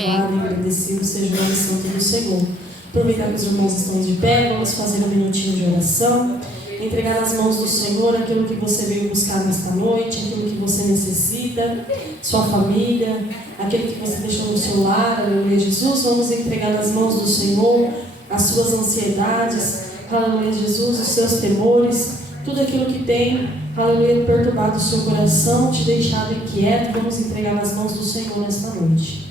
Louvado e agradecido seja o nome santo do Senhor. Aproveitar que os irmãos estão de pé, vamos fazer um minutinho de oração. Entregar nas mãos do Senhor aquilo que você veio buscar nesta noite, aquilo que você necessita, sua família, aquilo que você deixou no seu lar, aleluia Jesus. Vamos entregar nas mãos do Senhor as suas ansiedades, aleluia Jesus, os seus temores, tudo aquilo que tem, aleluia, perturbado o seu coração, te deixado inquieto. Vamos entregar nas mãos do Senhor nesta noite.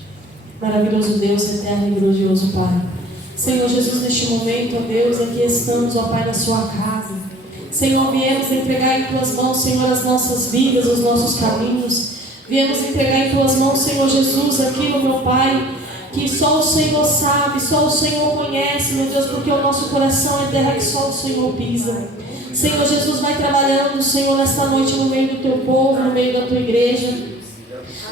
Maravilhoso Deus, eterno e glorioso Pai. Senhor Jesus, neste momento, ó Deus, aqui estamos, ó Pai, na sua casa. Senhor, viemos entregar em Tuas mãos, Senhor, as nossas vidas, os nossos caminhos. Viemos entregar em Tuas mãos, Senhor Jesus, aquilo, meu Pai, que só o Senhor sabe, só o Senhor conhece, meu Deus, porque o nosso coração é terra que só o Senhor pisa. Senhor Jesus, vai trabalhando, Senhor, nesta noite no meio do Teu povo, no meio da Tua igreja.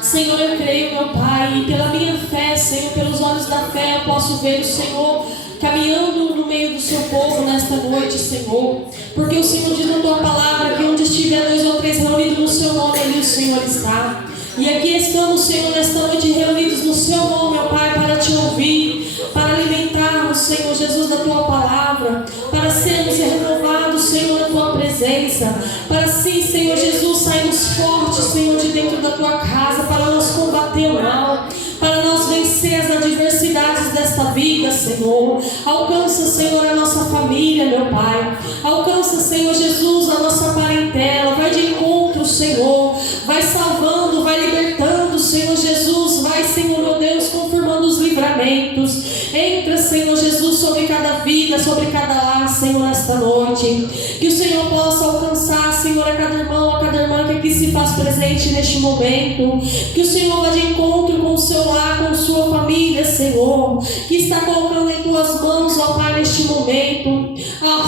Senhor, eu creio, meu Pai, e pela minha fé, Senhor, pelos olhos da fé, eu posso ver o Senhor caminhando no meio do seu povo nesta noite, Senhor. Porque o Senhor diz na Tua palavra que onde estiver 2 ou 3 reunidos no Seu nome, ali o Senhor está. E aqui estamos, Senhor, nesta noite reunidos no Seu nome, meu Pai, para Te ouvir, para alimentarmos, Senhor Jesus, da Tua palavra, para sermos renovados, Senhor, na Tua presença, para assim, Senhor Jesus, sairmos fortes, Senhor, de dentro da Tua casa, para nós combater o mal, para nós vencer as adversidades desta vida, Senhor. Alcança, Senhor, a nossa família, meu Pai. Alcança, Senhor Jesus, a nossa parentela. Vai de encontro, Senhor. Vai salvando, vai libertando, Senhor Jesus. Vai, Senhor, meu Deus, confirmando os livramentos. Entra, Senhor Jesus, sobre cada vida, sobre cada lar, Senhor, nesta noite. Que o Senhor possa alcançar, Senhor, a cada irmão, a cada irmã que aqui se faz presente neste momento. Que o Senhor vá de encontro com o seu lar, com sua família, Senhor, que está colocando em Tuas mãos, ó Pai, neste momento.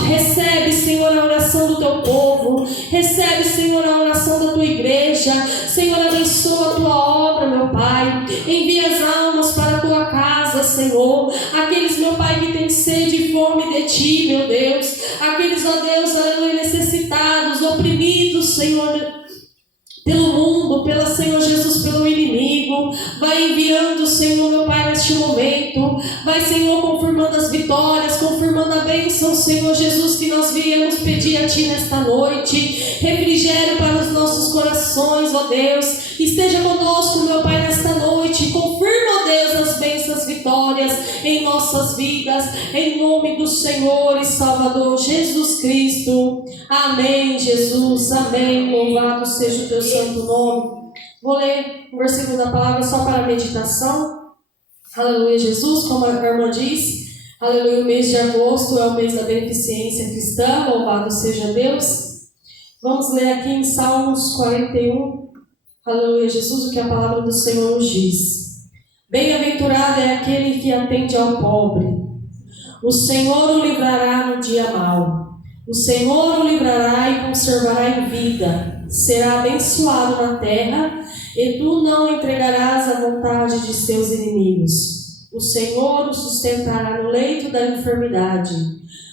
Recebe, Senhor, a oração do Teu povo. Recebe, Senhor, a oração da Tua igreja. Senhor, abençoa a Tua obra, meu Pai. Envia as almas para a Tua casa, Senhor. Aqueles, meu Pai, que têm sede e fome de Ti, meu Deus. Aqueles, ó Deus, aleluia, necessitados, oprimidos, Senhor, pelo mundo, pela, Senhor Jesus, pelo inimigo. Vai enviando, Senhor, meu Pai, neste momento. Vai, Senhor, confirmando as vitórias, confirmando a bênção, Senhor Jesus, que nós viemos pedir a Ti nesta noite. Refrigério para os nossos corações, ó Deus. Esteja conosco, meu Pai, nesta noite. Confirma, ó Deus, as bênçãos, vitórias em nossas vidas, em nome do Senhor e Salvador Jesus Cristo. Amém, Jesus, amém. Louvado seja o Teu santo nome. Vou ler um versículo da palavra só para a meditação. Aleluia, Jesus, como a irmã diz, aleluia, o mês de agosto é o mês da beneficência cristã. Louvado seja Deus. Vamos ler aqui em Salmos 41, aleluia, Jesus, o que a palavra do Senhor nos diz. Bem-aventurado é aquele que atende ao pobre. O Senhor o livrará no dia mau. O Senhor o livrará e conservará em vida. Será abençoado na terra, e tu não entregarás à vontade de seus inimigos. O Senhor o sustentará no leito da enfermidade.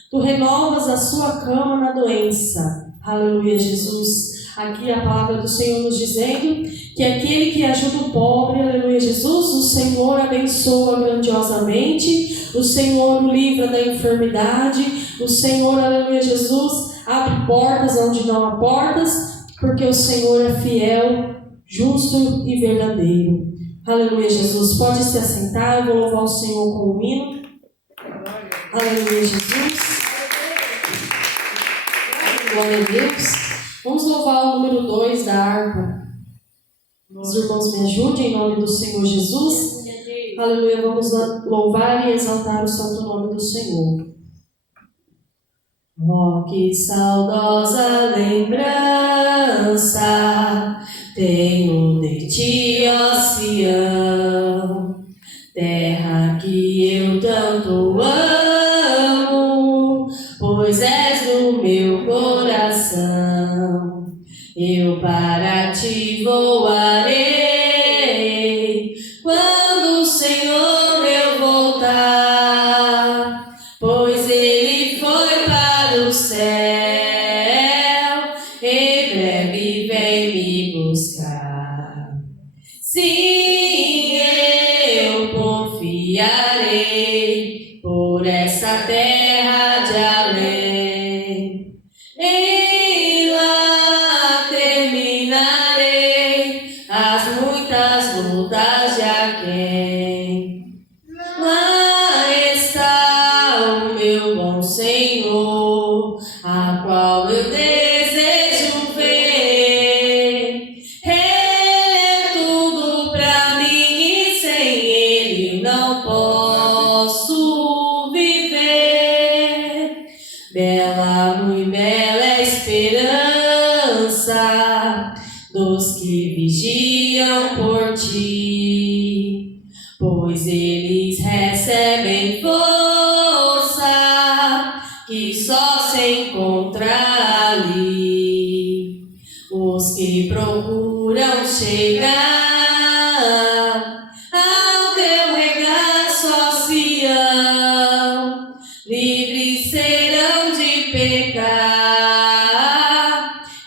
Tu renovas a sua cama na doença. Aleluia, Jesus. Aqui a palavra do Senhor nos dizendo que aquele que ajuda o pobre, aleluia, Jesus, o Senhor abençoa grandiosamente, o Senhor o livra da enfermidade, o Senhor, aleluia, Jesus, abre portas onde não há portas, porque o Senhor é fiel, justo e verdadeiro. Aleluia, Jesus. Pode se assentar, eu vou louvar o Senhor com um hino. Aleluia, Jesus. Glória a Deus. Vamos louvar o número 2 da harpa. Os irmãos me ajudem em nome do Senhor Jesus. Aleluia, vamos louvar e exaltar o santo nome do Senhor. Oh, que saudosa lembrança tenho de Ti, ó Sião, terra que eu tanto amo, pois és do meu coração. Eu para Ti voarei quando o Senhor eu voltar, pois Ele foi para o céu, em breve vem me buscar. Sim, eu confiarei por essa terra de além. E lá terminarei as muitas lutas de aquém. Lá está o meu bom Senhor, a qual eu desejo ver. Ele é tudo pra mim e sem Ele não posso viver. Bela, muito bela esperança dos que vigiam por ti, pois eles recebem força que só se encontra ali. Os que procuram chegar ao teu regaço, ó Sião, livres serão de pecar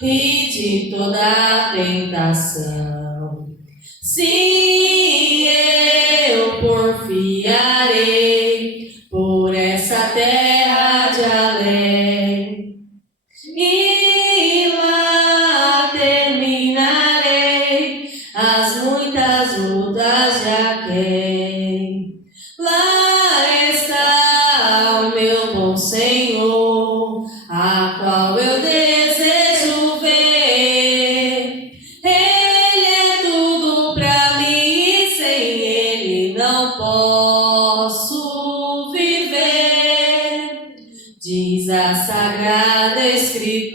e de toda tentação. Sim, eu porfiarei por essa terra de além. E lá terminarei as muitas lutas de aquém. Lá está o meu bom Senhor, a qual eu desejo ver. Ele é tudo pra mim e sem Ele não posso viver. Diz a Sagrada Escritura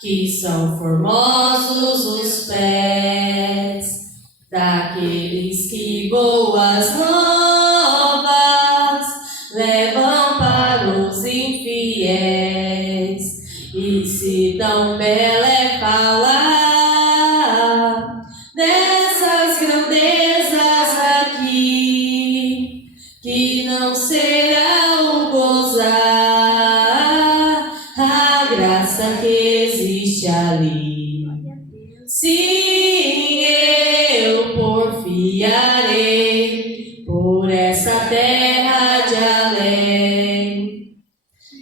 que são formosos os pés daqueles que boas novas levam para os infiéis. E se tão bela é falar dessas grandezas aqui, que não será o gozar a graça que existe ali. Sim, eu porfiarei por essa terra de além.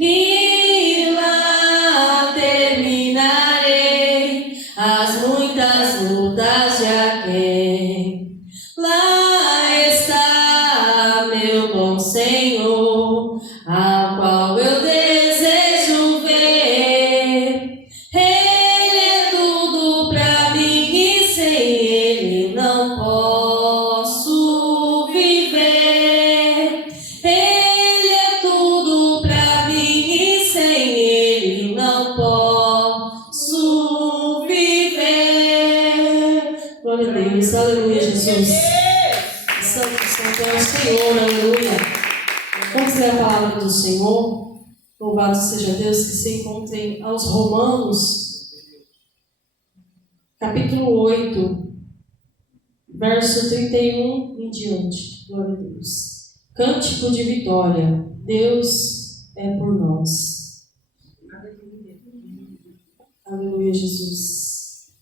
E lá terminarei as muitas lutas de aquém. Lá está meu bom Senhor, a qual eu desejo ver. Ele é tudo pra mim e sem Ele não posso viver. Ele é tudo pra mim e sem Ele não posso viver. Glória a Deus, aleluia, Jesus. Santo, santo é o Senhor, aleluia. Vamos ler a palavra do Senhor. Louvado seja Deus, que se encontrem aos Romanos, capítulo 8, verso 31 em diante. Glória a Deus. Cântico de vitória. Deus é por nós. Aleluia, Jesus.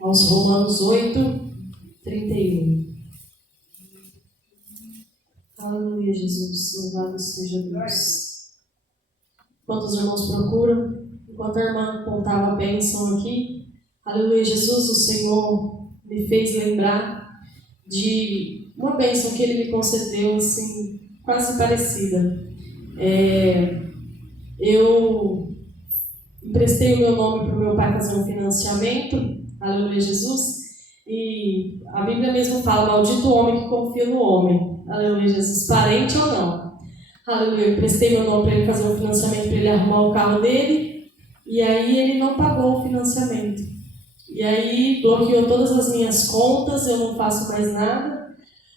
Aos Romanos 8, 31. Aleluia, Jesus. Louvado seja Deus. Enquanto os irmãos procuram, enquanto a irmã contava a bênção aqui, aleluia, Jesus, o Senhor me fez lembrar de uma bênção que Ele me concedeu, assim, quase parecida. Eu emprestei o meu nome para o meu pai fazer um financiamento, aleluia, Jesus, e a Bíblia mesmo fala, maldito o homem que confia no homem, aleluia, Jesus, parente ou não. Aleluia, eu emprestei meu nome para ele fazer um financiamento, para ele arrumar o carro dele, e aí ele não pagou o financiamento. E aí bloqueou todas as minhas contas, eu não faço mais nada,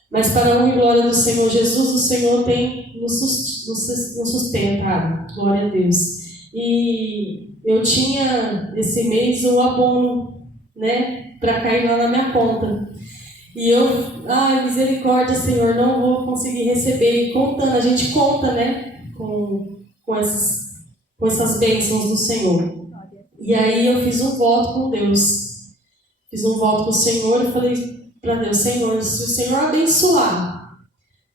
mas para a honra e glória do Senhor Jesus, o Senhor tem nos sustentado, glória a Deus. E eu tinha esse mês um abono, né, para cair lá na minha conta. E eu, misericórdia, Senhor, não vou conseguir receber. E contando, a gente conta, né, com essas bênçãos do Senhor. E aí eu fiz um voto com Deus. Fiz um voto com o Senhor e falei, para Deus: Senhor, se o Senhor abençoar,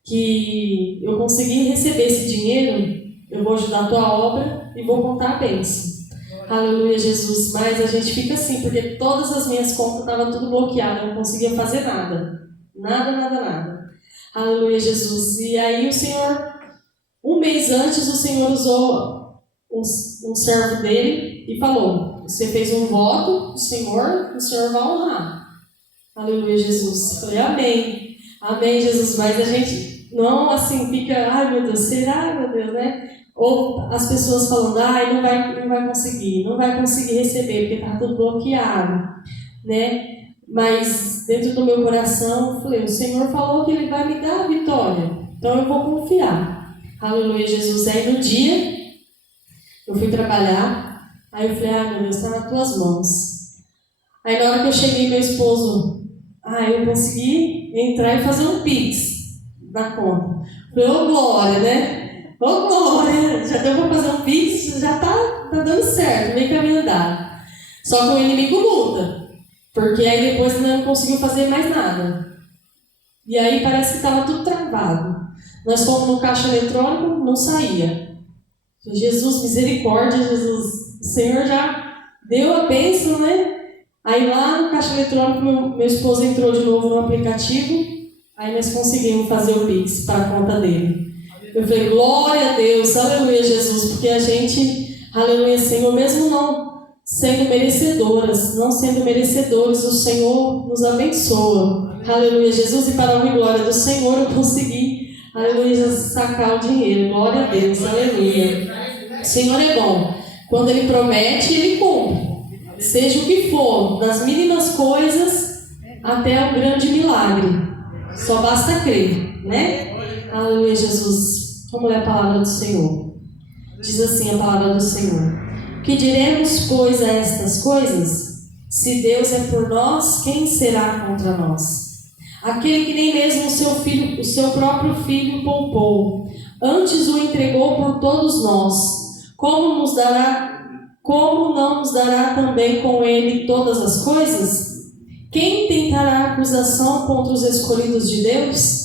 que eu conseguir receber esse dinheiro, eu vou ajudar a tua obra e vou contar a bênção. Aleluia, Jesus. Mas a gente fica assim, porque todas as minhas contas estavam tudo bloqueadas, eu não conseguia fazer nada. Nada. Aleluia, Jesus. E aí o Senhor, um mês antes, o Senhor usou um servo dele e falou: você fez um voto, o Senhor vai honrar. Aleluia, Jesus. Eu falei: amém. Amém, Jesus. Mas a gente não assim fica: ai meu Deus, será, meu Deus, né? Ou as pessoas falando: ai, não vai conseguir receber, porque está tudo bloqueado, né? Mas dentro do meu coração, eu falei: o Senhor falou que Ele vai me dar a vitória, então eu vou confiar. Aleluia, Jesus. Aí no dia, eu fui trabalhar, aí eu falei: ai meu Deus, está nas tuas mãos. Aí na hora que eu cheguei, meu esposo: eu consegui entrar e fazer um Pix na conta. Eu falei: ô glória, né? Ô glória, já deu para fazer um Pix, já tá dando certo, meio caminho andado. Só que o inimigo luta, porque aí depois não conseguiu fazer mais nada. E aí parece que estava tudo travado. Nós fomos no caixa eletrônico, não saía. Jesus, misericórdia, Jesus. O Senhor já deu a bênção, né? Aí lá no caixa eletrônico, meu esposo entrou de novo no aplicativo, aí nós conseguimos fazer o Pix para a conta dele. Eu falei: glória a Deus, aleluia, Jesus, porque a gente, aleluia, Senhor, mesmo não sendo merecedoras, não sendo merecedores, o Senhor nos abençoa. Aleluia, Jesus, e para a glória do Senhor eu consegui, aleluia, sacar o dinheiro. Glória a Deus, aleluia. O Senhor é bom. Quando Ele promete, Ele cumpre. Seja o que for, das mínimas coisas até o grande milagre. Só basta crer, né? Aleluia, Jesus. Vamos ler a palavra do Senhor. Diz assim a palavra do Senhor: que diremos, pois, a estas coisas? Se Deus é por nós, quem será contra nós? Aquele que nem mesmo o seu próprio filho poupou, antes o entregou por todos nós, como não nos dará também com ele todas as coisas? Quem tentará acusação contra os escolhidos de Deus?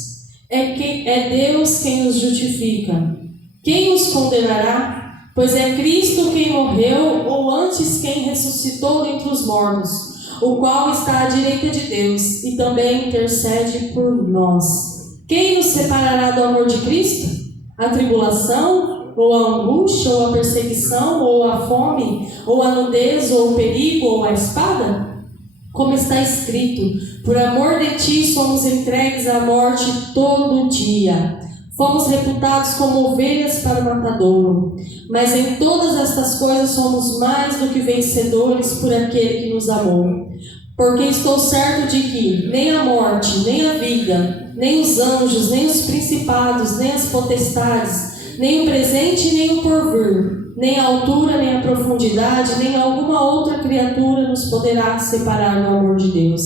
É Deus quem os justifica. Quem os condenará? Pois é Cristo quem morreu, ou antes quem ressuscitou dentre os mortos, o qual está à direita de Deus e também intercede por nós. Quem nos separará do amor de Cristo? A tribulação, ou a angústia, ou a perseguição, ou a fome, ou a nudez, ou o perigo, ou a espada? Como está escrito: por amor de ti somos entregues à morte todo dia. Fomos reputados como ovelhas para o matadouro. Mas em todas estas coisas somos mais do que vencedores por aquele que nos amou. Porque estou certo de que nem a morte, nem a vida, nem os anjos, nem os principados, nem as potestades, nem o presente, nem o porvir, nem a altura, nem a profundidade, nem alguma outra criatura nos poderá separar do amor de Deus,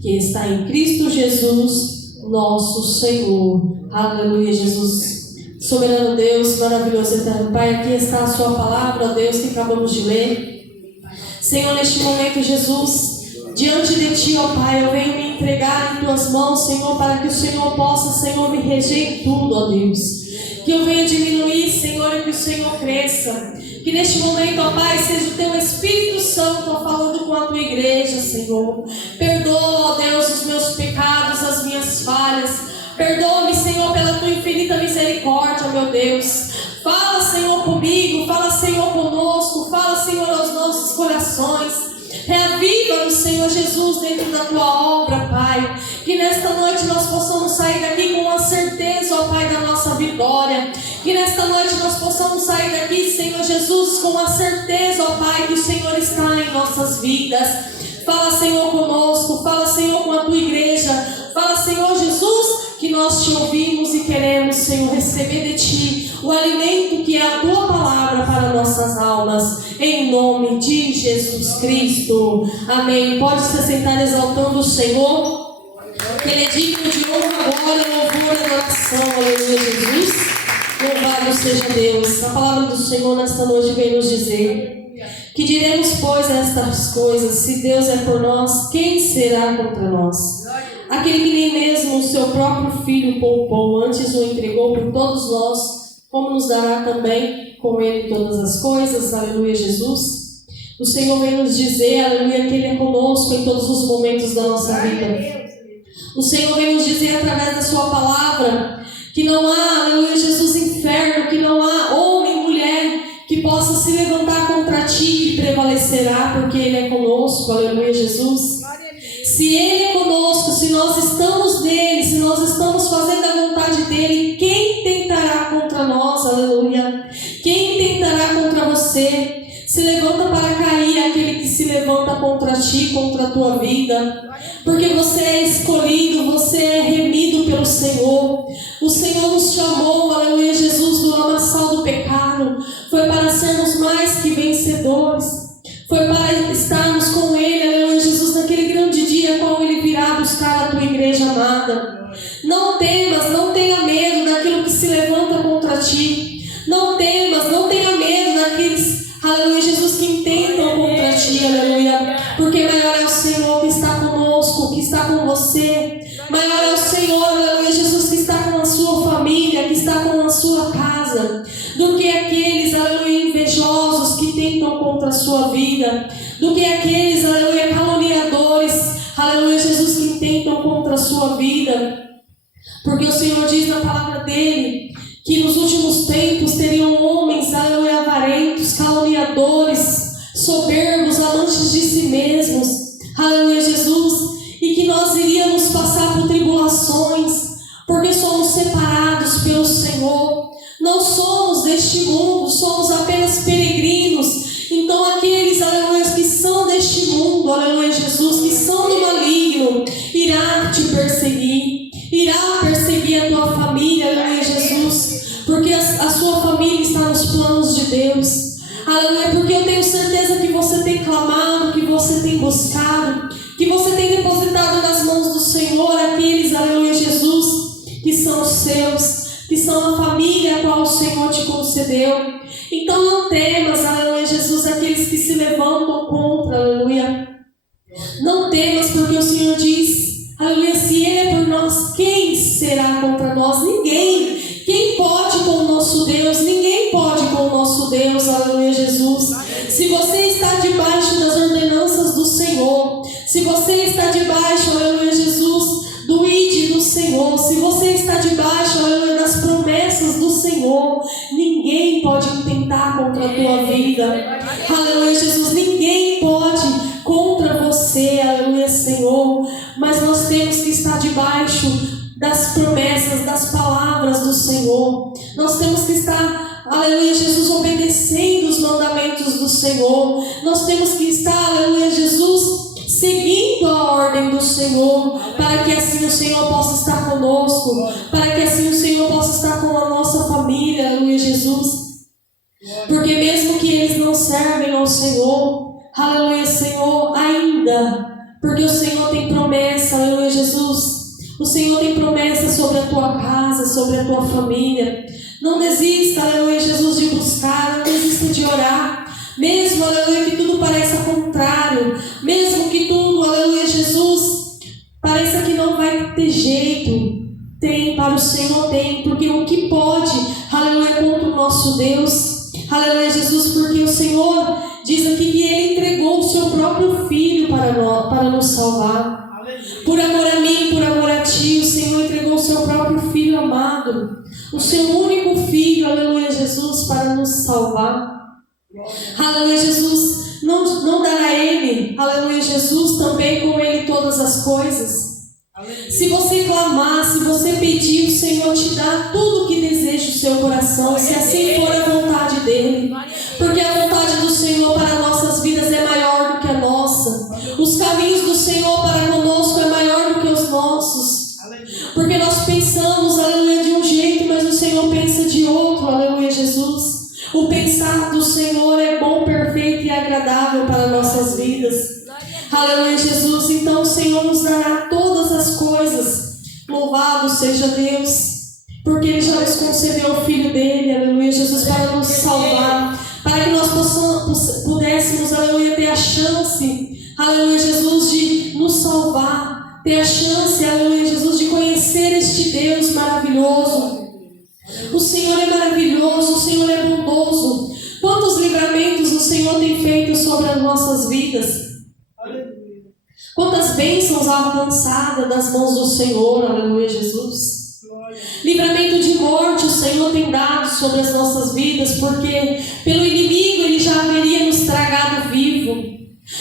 que está em Cristo Jesus, nosso Senhor. Aleluia, Jesus. Soberano Deus, maravilhoso eterno Pai, aqui está a sua palavra, ó Deus, que acabamos de ler. Senhor, neste momento, Jesus, diante de ti, ó Pai, eu venho me entregar em tuas mãos, Senhor, para que o Senhor possa, Senhor, me reger em tudo, ó Deus. Que eu venha diminuir, Senhor, e que o Senhor cresça. Que neste momento, ó Pai, seja o teu Espírito Santo, ó, falando com a tua igreja, Senhor. Perdoa, ó Deus, os meus pecados, as minhas falhas. Perdoa-me, Senhor, pela tua infinita misericórdia, meu Deus. Fala, Senhor, comigo. Fala, Senhor, conosco. Fala, Senhor, aos nossos corações. Reaviva-nos, Senhor Jesus, dentro da tua obra, Pai. Que nesta noite nós possamos sair daqui com a certeza, ó Pai, da nossa vitória. Que nesta noite nós possamos sair daqui, Senhor Jesus, com a certeza, ó Pai, que o Senhor está em nossas vidas. Fala, Senhor, conosco. Fala, Senhor, com a tua igreja. Fala, Senhor Jesus, que nós te ouvimos e queremos, Senhor, receber de ti o alimento que é a tua palavra para nossas almas, em nome de Jesus Cristo. Amém. Pode se sentar exaltando o Senhor, que Ele é digno de honra, glória, louvor e adoração. Aleluia, Jesus. Louvado seja Deus. A palavra do Senhor nesta noite vem nos dizer: que diremos, pois, estas coisas? Se Deus é por nós, quem será contra nós? aquele que nem mesmo o seu próprio Filho poupou, antes o entregou por todos nós, como nos dará também com ele todas as coisas? Aleluia, Jesus. O Senhor vem nos dizer, aleluia, que Ele é conosco em todos os momentos da nossa vida. O Senhor vem nos dizer através da sua palavra que não há, aleluia, Jesus, inferno, que não há homem, mulher que possa se levantar contra ti, que prevalecerá, porque Ele é conosco, aleluia, Jesus. Se Ele é conosco, se nós estamos nele, se nós estamos fazendo a vontade dEle, quem tentará contra nós, aleluia? Quem tentará contra você? Se levanta para cair aquele que se levanta contra ti, contra a tua vida. Porque você é escolhido, você é remido pelo Senhor. O Senhor nos chamou, aleluia, Jesus, do lamaçal do pecado. Foi para sermos mais que vencedores. Foi para estarmos com Ele, aleluia, Jesus, naquele grande dia qual Ele virá buscar a tua igreja amada. Não temas, não tenha medo daquilo que se levanta contra ti. Não temas, não tenha medo daqueles, aleluia, Jesus, que intentam contra ti, aleluia. Porque maior é o Senhor que está conosco, que está com você. Maior é o Senhor, aleluia, Jesus, que está com a sua família, que está com a sua casa, do que aqueles, aleluia, invejosos que tentam contra a sua vida, do que aqueles, aleluia, caluniadores, aleluia, Jesus, que tentam contra a sua vida. Porque o Senhor diz na palavra dele que nos últimos tempos teriam homens, aleluia, avarentos, caluniadores, soberbos, amantes de si mesmos, aleluia, Jesus, e que nós iríamos passar por tribulações, porque somos separados pelo Senhor, não somos deste mundo, somos apenas peregrinos. Então aqueles, aleluia, que são deste mundo, aleluia, Jesus, que são do maligno, irá te perseguir, irá perseguir a tua família, aleluia, Jesus, porque a sua família está nos planos de Deus. Aleluia, porque eu tenho certeza que você tem clamado, que você tem buscado, que você tem depositado nas mãos do Senhor aqueles, aleluia, Jesus, que são os seus, que são a família a qual o Senhor te concedeu. Então não temas, aleluia, Jesus, aqueles que se levantam contra, aleluia. Não temas, porque o Senhor diz, aleluia, se Ele é por nós, quem será contra nós? Ninguém. Quem pode com o nosso Deus? Ninguém pode com o nosso Deus, aleluia, Jesus. Se você está debaixo das ordenanças do Senhor, se você está debaixo, aleluia, Jesus, do ID do Senhor, se você está debaixo, aleluia, das promessas do Senhor, ninguém pode tentar contra a tua vida, aleluia, Jesus, ninguém pode contra você, aleluia, Senhor, mas nós temos que estar debaixo das promessas, das palavras do Senhor. Nós temos que estar, aleluia, Jesus, obedecendo os mandamentos do Senhor. Nós temos que estar, aleluia, Jesus, seguindo a ordem do Senhor, para que assim o Senhor possa estar conosco, para que assim o Senhor possa estar com a nossa família, aleluia, Jesus. Porque mesmo que eles não servem ao Senhor, aleluia, Senhor, ainda, porque o Senhor tem promessa, aleluia, Jesus. O Senhor tem promessa sobre a tua casa, sobre a tua família. Não desista, aleluia, Jesus, de buscar, não desista de orar. Mesmo, aleluia, que tudo pareça contrário. Mesmo que tudo, aleluia, Jesus, pareça que não vai ter jeito. Tem, para o Senhor tem. Porque o que pode, aleluia, contra o nosso Deus. Aleluia, Jesus, porque o Senhor diz aqui que Ele entregou o seu próprio Filho para nos salvar. Por amor a mim, por amor a ti, o Senhor entregou o seu próprio Filho amado, o seu único Filho, aleluia, Jesus, para nos salvar. Aleluia, Jesus, não dará Ele, aleluia, Jesus, também com Ele todas as coisas. Se você clamar, se você pedir, o Senhor te dá tudo o que deseja o seu coração, se assim for a vontade dEle. Porque a vontade do Senhor para nossas vidas é maior do que a nossa. Os caminhos do Senhor para conosco é maior do que os nossos. Porque nós pensamos, aleluia, de um jeito, mas o Senhor pensa de outro, aleluia, Jesus. O pensar do Senhor é bom, perfeito e agradável para nossas vidas. Aleluia, Jesus. Então o Senhor nos dará todas as coisas. Louvado seja Deus, porque Ele já nos concedeu o Filho dEle, aleluia, Jesus, para nos salvar, para que nós pudéssemos, aleluia, ter a chance, aleluia, Jesus, de nos salvar, ter a chance, aleluia, Jesus, de conhecer este Deus maravilhoso. O Senhor é maravilhoso, o Senhor é bondoso. Quantos livramentos o Senhor tem feito sobre as nossas vidas? Quantas bênçãos alcançadas das mãos do Senhor, aleluia, Jesus. Livramento de morte o Senhor tem dado sobre as nossas vidas, porque pelo inimigo ele já haveria nos tragado vivo.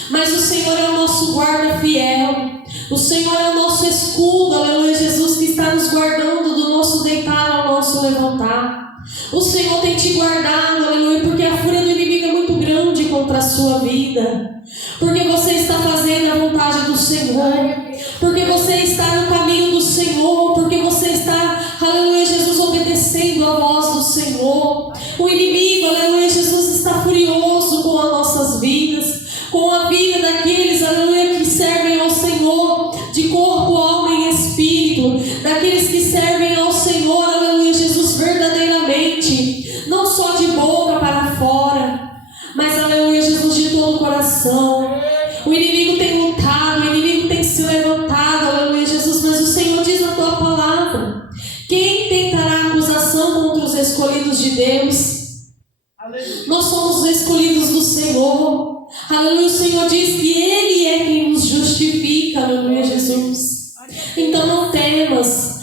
Mas o Senhor é o nosso guarda fiel. O Senhor é o nosso escudo, aleluia, Jesus, que está nos guardando do nosso deitar ao nosso levantar. O Senhor tem te guardado, aleluia, porque a fúria do inimigo é muito grande contra a sua vida. Porque você está fazendo a vontade do Senhor. Porque você está no caminho do Senhor. Porque você está, aleluia, Jesus, obedecendo a voz do Senhor. O inimigo, aleluia, Jesus, está furioso com as nossas vidas, com a vida daqueles, aleluia, que servem ao Senhor de corpo, alma e espírito, daqueles que servem ao Senhor, aleluia, Jesus, verdadeiramente, não só de boca para fora, mas, aleluia, Jesus, de todo o coração. O inimigo tem lutado, o inimigo tem se levantado, aleluia, Jesus, mas o Senhor diz na tua palavra: quem tentará acusação contra os escolhidos de Deus? Nós somos os escolhidos do Senhor. Aleluia, o Senhor diz que Ele é quem nos justifica, aleluia, Jesus. Então não temas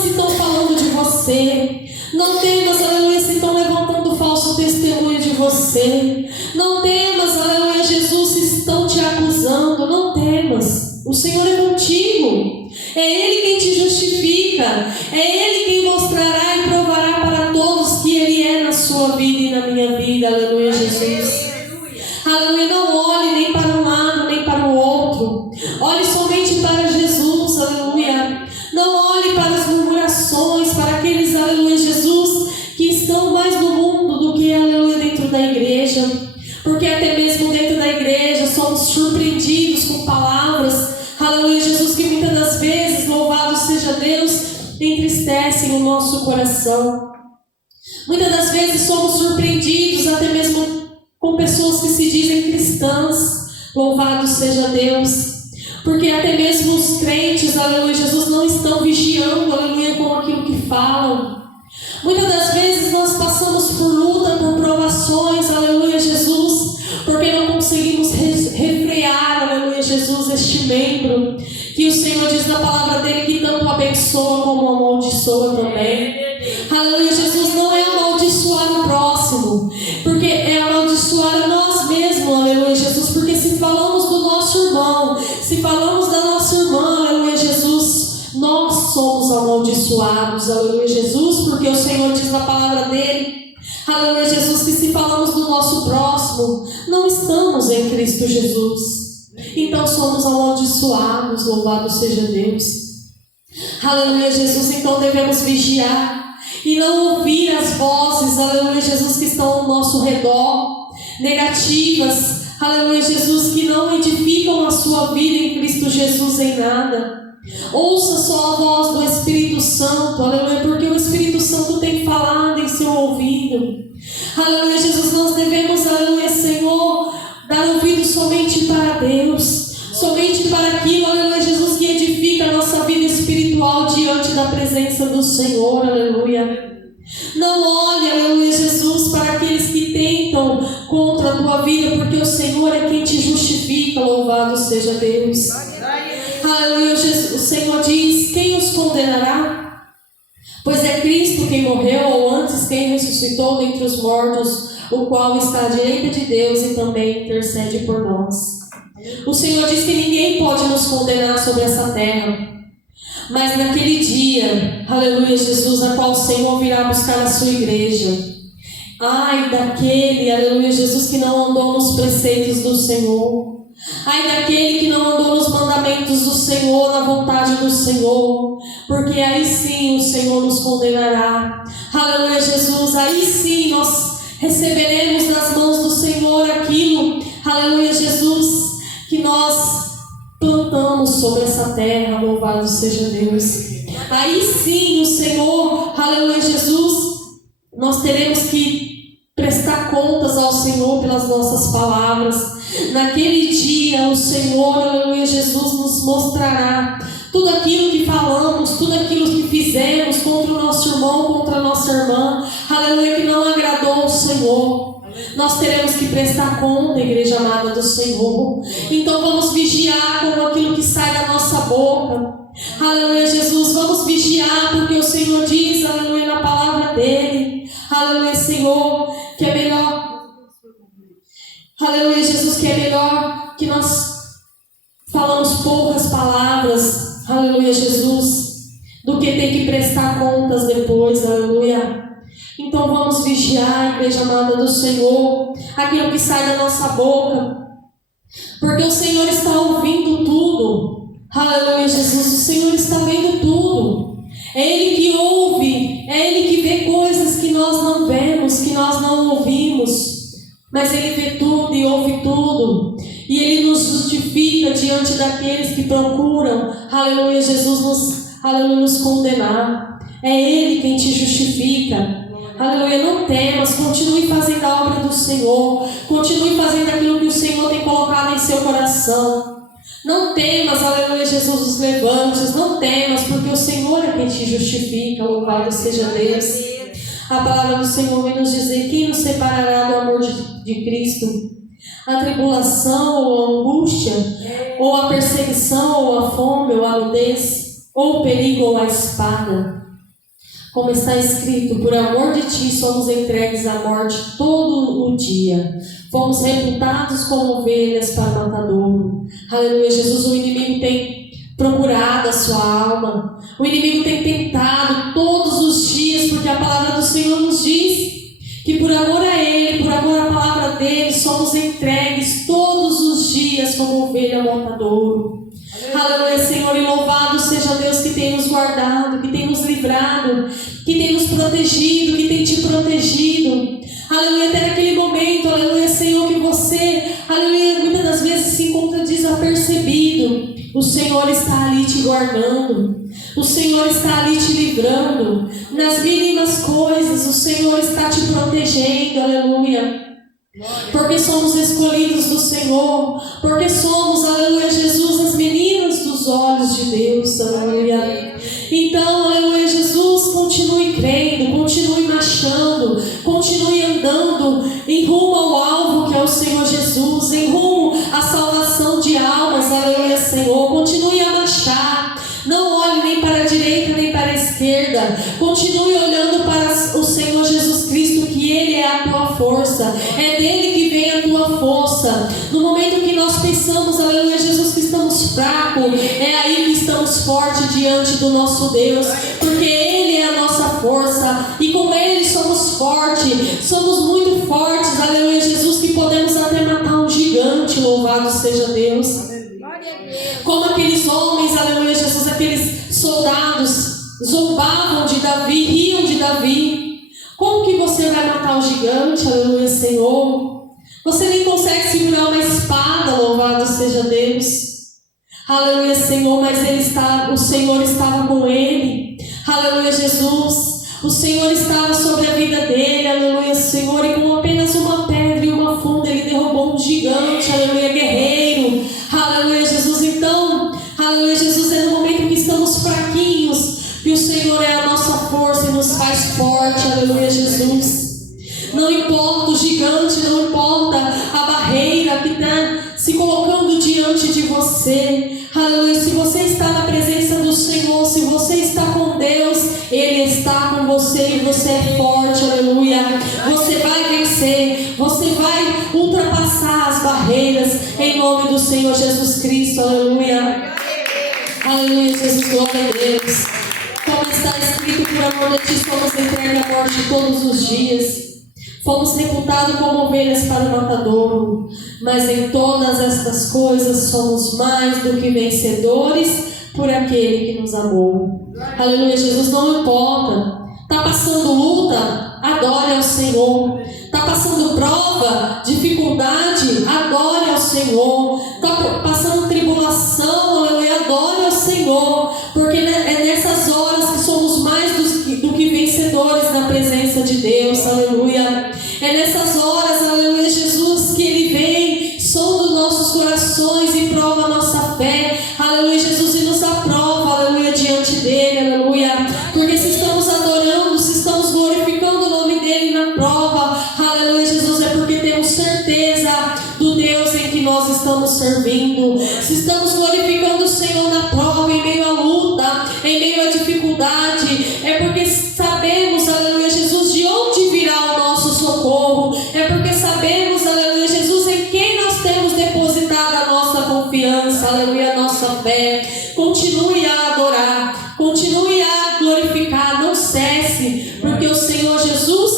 se estão falando de você. Não temas, aleluia, se estão levantando falso testemunho de você. Não temas, aleluia, Jesus, se estão te acusando. Não temas, o Senhor é contigo. É Ele quem te justifica. É Ele quem mostrará e provará para todos que Ele é na sua vida e na minha vida, aleluia, Jesus. Aleluia, não olhe nem para um lado, nem para o outro. Olhe somente para Jesus, aleluia. Não olhe para as murmurações, para aqueles, aleluia, Jesus, que estão mais no mundo do que, aleluia, dentro da igreja. Porque até mesmo dentro da igreja somos surpreendidos com palavras, aleluia, Jesus, que muitas das vezes, louvado seja Deus, entristecem o nosso coração. Muitas das vezes somos surpreendidos até mesmo com pessoas que se dizem cristãs, louvado seja Deus, porque até mesmo os crentes, aleluia, Jesus, não estão vigiando, aleluia, com aquilo que falam. Muitas das vezes nós passamos por luta, por provações, aleluia, Jesus, porque não conseguimos refrear, aleluia, Jesus, este membro, que o Senhor diz na palavra dele que tanto abençoa como amaldiçoa também. Aleluia, Jesus, não é amaldiçoar o próximo, porque é amaldiçoar a nós mesmos, aleluia, Jesus, porque se falamos do nosso irmão, se falamos da nossa irmã, aleluia, Jesus, nós somos amaldiçoados, aleluia, Jesus, porque o Senhor diz na palavra dele, aleluia, Jesus, que se falamos do nosso próximo, não estamos em Cristo Jesus, então somos amaldiçoados, louvado seja Deus. Aleluia, Jesus, então devemos vigiar e não ouvir as vozes, aleluia, Jesus, que estão ao nosso redor, negativas, aleluia, Jesus, que não edificam a sua vida em Cristo Jesus em nada. Ouça só a voz do Espírito Santo, aleluia, porque o Espírito Santo tem falado em seu ouvido. Aleluia, Jesus, nós devemos, aleluia, Senhor, dar ouvido somente para Deus, somente para aquilo, aleluia, Jesus, que edifica a nossa vida espiritual diante da presença do Senhor, aleluia. Não olhe, aleluia, Jesus, para aqueles que tentam contra a tua vida, porque o Senhor é quem te justifica, louvado seja Deus. Aleluia, Jesus, o Senhor diz: quem os condenará? Pois é Cristo quem morreu, ou antes quem ressuscitou dentre os mortos, o qual está à direita de Deus e também intercede por nós. O Senhor diz que ninguém pode nos condenar sobre essa terra. Mas naquele dia, aleluia, Jesus, a qual o Senhor virá buscar a sua igreja. Ai daquele, aleluia, Jesus, que não andou nos preceitos do Senhor. Ai daquele que não andou nos mandamentos do Senhor, na vontade do Senhor. Porque aí sim o Senhor nos condenará. Aleluia, Jesus, aí sim nós receberemos das mãos do Senhor aquilo, aleluia, Jesus, que nós plantamos sobre essa terra, louvado seja Deus. Aí sim o Senhor, aleluia, Jesus, nós teremos que prestar contas ao Senhor pelas nossas palavras. Naquele dia o Senhor, aleluia, Jesus nos mostrará tudo aquilo que falamos, tudo aquilo que fizemos contra o nosso irmão, contra a nossa irmã, aleluia, que não agradou ao Senhor. Nós teremos que prestar conta, igreja amada do Senhor. Então vamos vigiar com aquilo que sai da nossa boca. Aleluia, Jesus, vamos vigiar, porque o Senhor diz, aleluia, na palavra dele, aleluia, Senhor, que é melhor, aleluia, Jesus, que é melhor que nós falamos poucas palavras, aleluia, Jesus, do que ter que prestar contas depois, aleluia. Então vamos vigiar, igreja amada do Senhor, aquilo que sai da nossa boca, porque o Senhor está ouvindo tudo. Aleluia, Jesus, o Senhor está vendo tudo. É Ele que ouve, é Ele que vê coisas que nós não vemos, que nós não ouvimos. Mas Ele vê tudo e ouve tudo. E Ele nos justifica diante daqueles que procuram, aleluia, Jesus, nos condenar. É Ele quem te justifica. Aleluia, não temas, continue fazendo a obra do Senhor. Continue fazendo aquilo que o Senhor tem colocado em seu coração. Não temas, aleluia, Jesus, os levantes, não temas, porque o Senhor é quem te justifica, louvado seja Deus. A palavra do Senhor vem nos dizer: quem nos separará do amor de Cristo? A tribulação ou a angústia, ou a perseguição, ou a fome, ou a nudez, ou o perigo, ou a espada. Como está escrito, por amor de ti somos entregues à morte todo o dia. Fomos reputados como ovelhas para o matadouro. Aleluia, Jesus, o inimigo tem procurado a sua alma. O inimigo tem tentado todos os dias, porque a palavra do Senhor nos diz que por amor a Ele, por amor à palavra dEle, somos entregues todos os dias como ovelha ao matadouro. Aleluia, Senhor, e louvado seja Deus que tem nos guardado, que tem nos livrado, que tem nos protegido, que tem te protegido. Aleluia, até naquele momento, aleluia, Senhor, que você, aleluia, muitas das vezes se encontra desapercebido. O Senhor está ali te guardando. O Senhor está ali te livrando. Nas mínimas coisas, o Senhor está te protegendo, aleluia. Porque somos escolhidos do Senhor, porque somos, aleluia, Jesus, as meninas dos olhos de Deus, aleluia. Então, aleluia, Jesus, continue crendo, continue marchando, continue andando em rumo ao alvo que é o Senhor Jesus, em rumo à salvação de almas, aleluia, Senhor. Continue a marchar, não olhe nem para a direita nem para a esquerda, continue olhando para o Senhor Jesus Cristo, que Ele é a tua força, é dele que vem a tua força. No momento que nós pensamos, aleluia, Jesus, que estamos fracos, é aí que estamos fortes diante do nosso Deus, porque Ele é a nossa força, e com Ele somos fortes, somos muito fortes, aleluia, Jesus, que podemos até matar um gigante, louvado seja Deus. Como aqueles homens, aleluia, Jesus, aqueles soldados zombavam de Davi, riam de Davi. Como que você vai matar o gigante, aleluia, Senhor? Você nem consegue segurar uma espada, louvado seja Deus. Aleluia, Senhor, mas o Senhor estava com ele. Aleluia, Jesus. O Senhor estava sobre a vida dele, aleluia, Senhor, e com apenas uma pedra e uma funda ele derrubou um gigante, aleluia, guerreiro. Aleluia, Jesus. Então, aleluia, Jesus, é no momento que estamos fraquinhos que o Senhor é a nossa força e nos faz forte, aleluia, Jesus. Não importa o gigante, não importa a barreira que está se colocando diante de você, aleluia. Se você está na presença do Senhor, se você está com Deus, Ele está com você e você é forte, aleluia. Você vai vencer, você vai ultrapassar as barreiras em nome do Senhor Jesus Cristo, aleluia. Aleluia, Jesus, glória a Deus. Como está escrito, por amor de ti somos entregues à morte todos os dias. Fomos reputados como ovelhas para o matadouro, mas em todas estas coisas somos mais do que vencedores por aquele que nos amou. Aleluia, Jesus, não importa. Está passando luta? Adore ao Senhor. Está passando prova, dificuldade? Adore ao Senhor. Está passando tribulação? Aleluia, adore ao Senhor. Porque é nessas horas que somos mais do que vencedores na presença de Deus. Aleluia. É nessas horas, aleluia, Jesus, que Ele vem, sonda o aleluia. Porque se estamos adorando, se estamos glorificando o nome dele na prova, aleluia, Jesus, é porque temos certeza do Deus em que nós estamos servindo. Se estamos glorificando o Senhor na prova, em meio à luta, em meio à dificuldade, é porque sabemos, aleluia, Jesus, de onde virá o nosso socorro. É porque sabemos, aleluia, Jesus, em quem nós temos depositado a nossa confiança, aleluia, a nossa fé. Continue a adorar, continue a glorificar, não cesse, porque o Senhor Jesus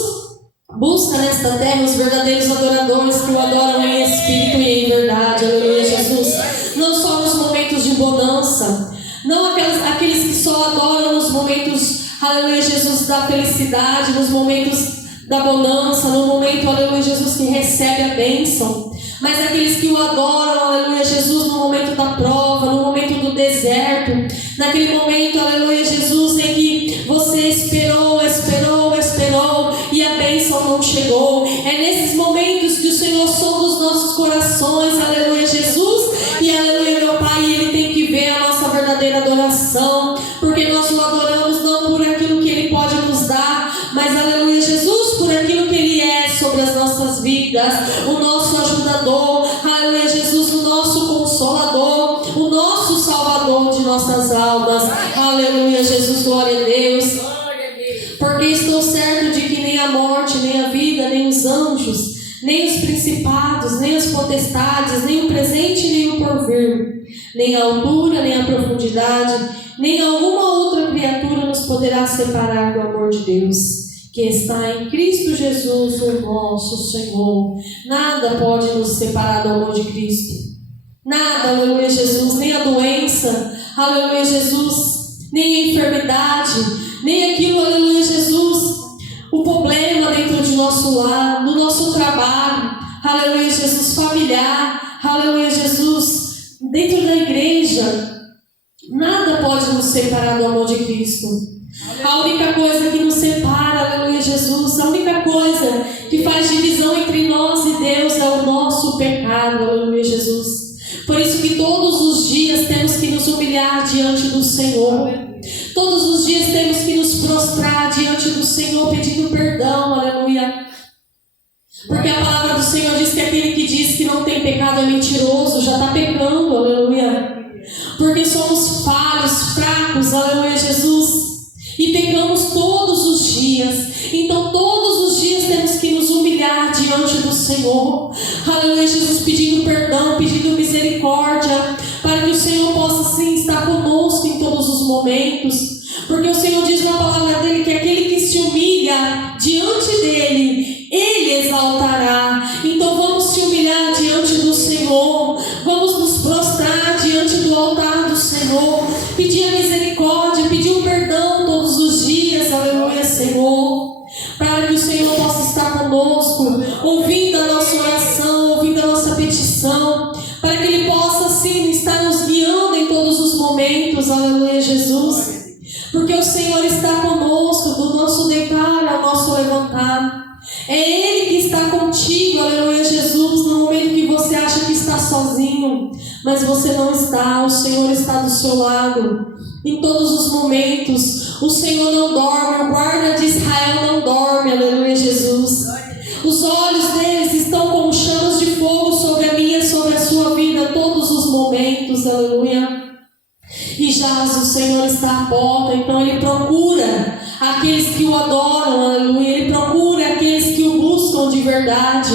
busca nesta terra os verdadeiros adoradores que o adoram em espírito e em verdade, aleluia, Jesus. Não só nos momentos de bonança, não aqueles que só adoram nos momentos, aleluia, Jesus, da felicidade, nos momentos da bonança, no momento, aleluia, Jesus, que recebe a bênção, mas aqueles que o adoram, aleluia, Jesus, no momento da prova, no momento do deserto, naquele momento, aleluia, Jesus, em que você esperou e a bênção não chegou. É nesses momentos que o Senhor sonda os nossos corações, aleluia, Jesus, e aleluia, meu Pai, Ele tem que ver a nossa verdadeira adoração, porque nós o adoramos não por aquilo que Ele pode nos dar, mas aleluia, Jesus, por aquilo que Ele é sobre as nossas vidas, o nosso ajudador, aleluia, Jesus, o nosso consolador, o nosso salvador de nossas almas, aleluia, Jesus, glória a Deus. Porque estou certo de que nem a morte, nem a vida, nem os anjos, nem os principados, nem as potestades, nem o presente, nem o porvir, nem a altura, nem a profundidade, nem alguma outra criatura nos poderá separar do amor de Deus, que está em Cristo Jesus, o nosso Senhor. Nada pode nos separar do amor de Cristo. Nada, aleluia, Jesus, nem a doença, aleluia, Jesus, nem a enfermidade, nem aquilo, aleluia, Jesus, o problema dentro de nosso lar, no nosso trabalho, aleluia, Jesus, familiar, aleluia, Jesus, dentro da igreja, nada pode nos separar do amor de Cristo. A única coisa que nos separa, aleluia, Jesus, a única coisa que faz divisão entre nós e Deus é o nosso pecado, aleluia, Jesus. Por isso que todos os dias temos que nos humilhar diante do Senhor. Todos os dias temos que nos prostrar diante do Senhor pedindo perdão, aleluia. Porque a palavra do Senhor diz que aquele que diz que não tem pecado é mentiroso, já está pecando, aleluia. Porque somos falhos, fracos, aleluia, Jesus. E pecamos todos os dias. Então todos os dias temos que nos humilhar diante do Senhor, aleluia, Jesus, pedindo perdão, pedindo misericórdia, para que o Senhor possa sim estar conosco em todos os momentos. Porque o Senhor diz na palavra dele que aquele que se humilha diante dele, ele exaltará. Então vamos se humilhar diante do Senhor, vamos nos prostrar diante do altar do Senhor, pedir a misericórdia, pedir o perdão todos os dias, aleluia, Senhor, para que o Senhor possa estar conosco, ouvindo a nossa oração, ouvindo a nossa petição, para que Ele possa sim estar nos guiando em todos os momentos, aleluia, Jesus. Porque o Senhor está conosco, do nosso deitar ao nosso levantar. É Ele que está contigo, aleluia, Jesus, no momento que você acha que está sozinho, mas você não está, o Senhor está do seu lado, em todos os momentos. O Senhor não dorme, o guarda de Israel não dorme, aleluia, Jesus. Os olhos deles estão como chamas de fogo sobre a minha, sobre a sua vida, todos os momentos, aleluia. E jaz, o Senhor está à porta, então Ele procura aqueles que o adoram, aleluia. Ele procura aqueles que o buscam de verdade,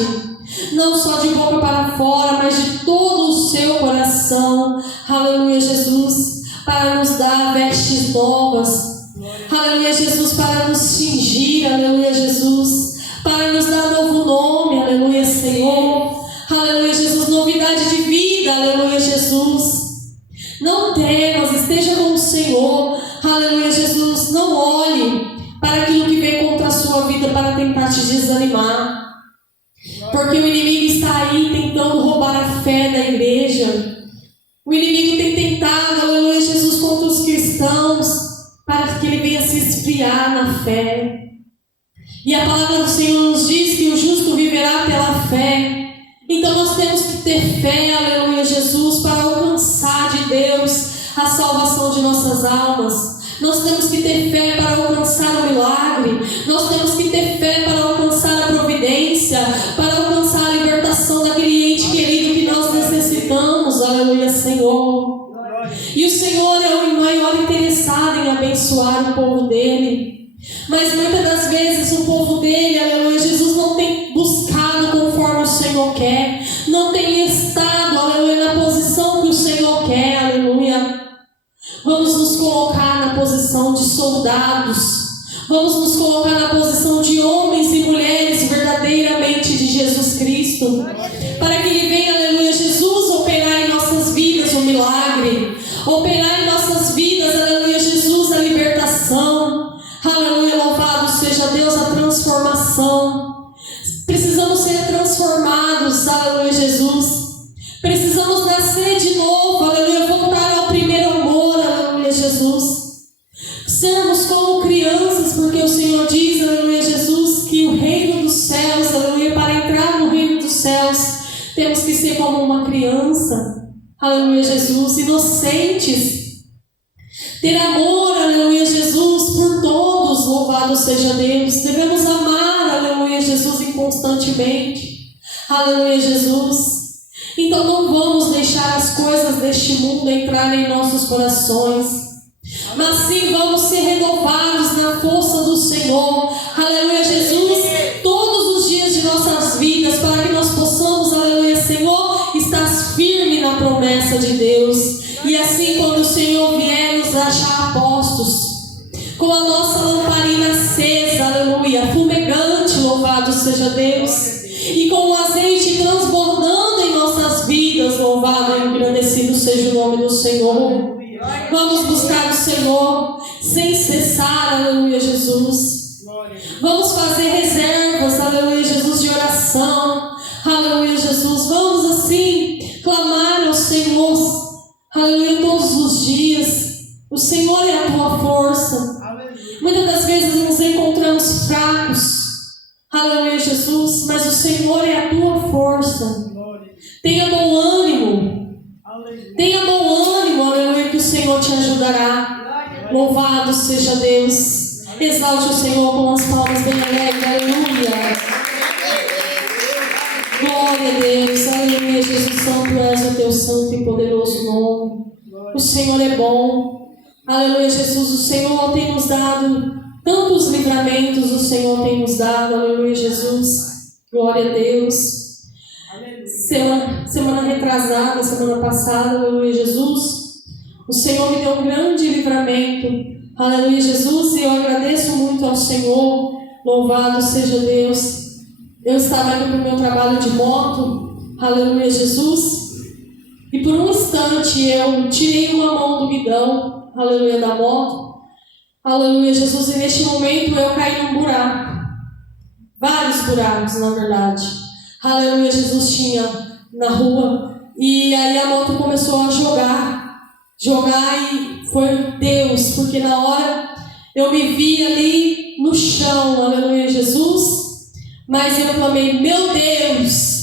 não só de boca para fora, mas de todo o seu coração, aleluia, Jesus, para nos dar vestes novas, aleluia, Jesus, para nos cingir, aleluia, Jesus, para nos dar novo nome, aleluia, Senhor, aleluia, Jesus, novidade de vida, aleluia, Jesus. Não temas, esteja com o Senhor, aleluia, Jesus. Não olhe para aquilo que vem contra a sua vida para tentar te desanimar, porque o inimigo está aí tentando roubar a fé da igreja. O inimigo tem tentado, aleluia, Jesus, contra os cristãos, para que ele venha se esfriar na fé. E a palavra do Senhor nos diz que o justo viverá pela fé. Então nós temos que ter fé, aleluia, Jesus, para alcançar de Deus a salvação de nossas almas, Nós temos que ter fé para alcançar o milagre. Nós temos que ter fé para alcançar a providência, para alcançar a libertação daquele ente querido que nós necessitamos. Aleluia, Senhor. E o Senhor é o maior interessado em abençoar o povo dele. Mas muitas das vezes o povo dele, aleluia, Jesus não tem buscado conforme o Senhor quer. Não tem estado, aleluia, na posição que o Senhor quer, aleluia. Vamos nos colocar na posição de soldados. Vamos nos colocar na posição de homens e mulheres verdadeiramente de Jesus Cristo. Para que Ele venha, aleluia, Jesus, operar em nossas vidas o milagre. Operar em nossas vidas, aleluia, Jesus, a libertação. Aleluia, louvado seja Deus, a transformação. Precisamos ser transformados, aleluia, Jesus. Precisamos nascer de novo, aleluia, voltar ao primeiro amor, aleluia, Jesus. Sermos como crianças, porque o Senhor diz, aleluia, Jesus, que o reino dos céus, aleluia, para entrar no reino dos céus, temos que ser como uma criança, aleluia, Jesus, inocentes. Ter amor, aleluia, Jesus, por todos, louvado seja Deus. Devemos amar, aleluia, Jesus, inconstantemente. Aleluia, Jesus. Então não vamos deixar as coisas deste mundo entrarem em nossos corações, mas sim vamos ser renovados na força do Senhor. Aleluia, Jesus, todos os dias de nossas vidas, para que nós possamos, aleluia, Senhor, estar firme na promessa de Deus. E assim, quando o Senhor vier nos achar postos, com a nossa lamparina acesa, aleluia, fumegante, louvado seja Deus, e com o azeite transbordando em nossas vidas, louvado e engrandecido seja o nome do Senhor. Vamos buscar o Senhor sem cessar, aleluia, Jesus. Vamos fazer reservas, aleluia, Jesus, de oração, aleluia, Jesus. Vamos assim clamar ao Senhor, aleluia, todos os dias. O Senhor é a tua força. Muitas das vezes nos encontramos fracos, aleluia, Jesus, mas o Senhor é a tua força. Tenha bom ânimo. Tenha bom ânimo, aleluia, que o Senhor te ajudará. Louvado seja Deus. Exalte o Senhor com as palmas bem alegres, aleluia. Glória a Deus, aleluia, Jesus Santo, és o teu santo e poderoso nome. O Senhor é bom, aleluia, Jesus, o Senhor tem nos dado tantos livramentos, o Senhor tem nos dado, aleluia, Jesus. Glória a Deus. Semana retrasada, semana passada, aleluia, Jesus, o Senhor me deu um grande livramento, aleluia, Jesus, e eu agradeço muito ao Senhor, louvado seja Deus. Eu estava indo para o meu trabalho de moto, aleluia, Jesus, e por um instante eu tirei uma mão do guidão, aleluia, da moto, aleluia, Jesus, e neste momento eu caí num buraco, vários buracos na verdade, aleluia, Jesus, tinha na rua, e aí a moto começou a jogar e foi Deus, porque na hora eu me vi ali no chão, aleluia, Jesus, mas eu clamei, meu Deus,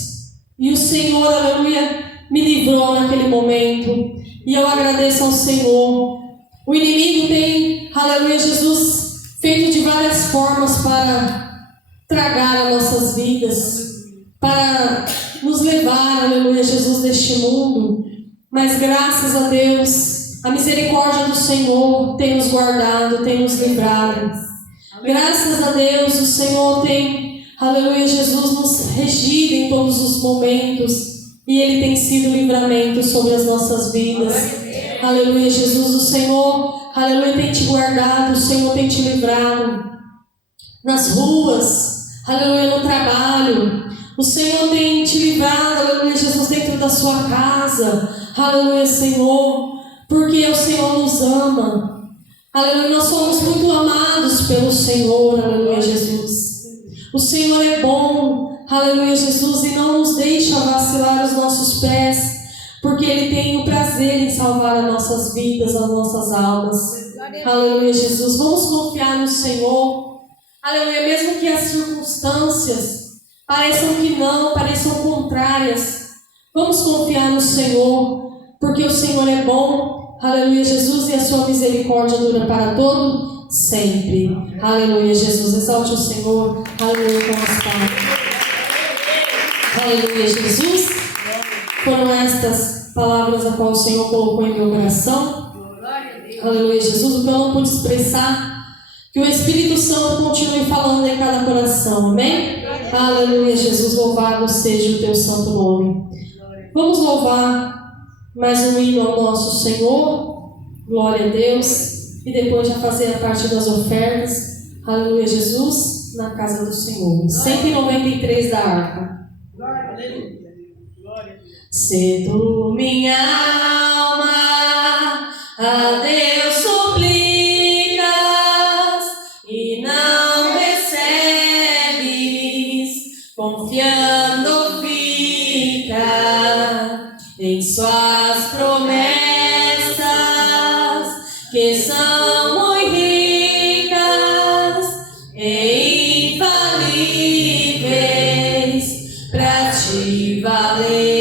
e o Senhor, aleluia, me livrou naquele momento, e eu agradeço ao Senhor. O inimigo tem, aleluia, Jesus, feito de várias formas para tragar as nossas vidas, para nos levar, aleluia, Jesus, deste mundo, mas graças a Deus, a misericórdia do Senhor tem nos guardado, tem nos livrado. Graças a Deus, o Senhor tem, aleluia, Jesus, nos regido em todos os momentos, e Ele tem sido livramento sobre as nossas vidas. Aleluia, Jesus, o Senhor, aleluia, tem te guardado, o Senhor tem te livrado nas ruas, aleluia, no trabalho. O Senhor tem te livrado, aleluia, Jesus, dentro da sua casa, aleluia, Senhor, porque o Senhor nos ama, aleluia, nós somos muito amados pelo Senhor, aleluia, Jesus. O Senhor é bom, aleluia, Jesus, e não nos deixa vacilar os nossos pés, porque Ele tem o prazer em salvar as nossas vidas, as nossas almas, aleluia, Jesus. Vamos confiar no Senhor, aleluia, mesmo que as circunstâncias pareçam que não, pareçam contrárias, vamos confiar no Senhor, porque o Senhor é bom Aleluia, Jesus, e a sua misericórdia dura para todo sempre. Aleluia, Jesus. Exalte o Senhor. Aleluia, como está. Aleluia, Jesus. Foram estas palavras a qual o Senhor colocou em meu coração. Aleluia, Jesus. O que eu não pude expressar, que o Espírito Santo continue falando em cada coração. Amém? Aleluia, Jesus. Louvado seja o teu santo nome. Vamos louvar mais um hino ao nosso Senhor. Glória a Deus. E depois já fazer a parte das ofertas. Aleluia, Jesus. Na casa do Senhor. 193 da harpa. Cedo minha alma a Deus suplicas e não recebes, confiando fica em suas promessas, que são muito ricas e infalíveis para te valer.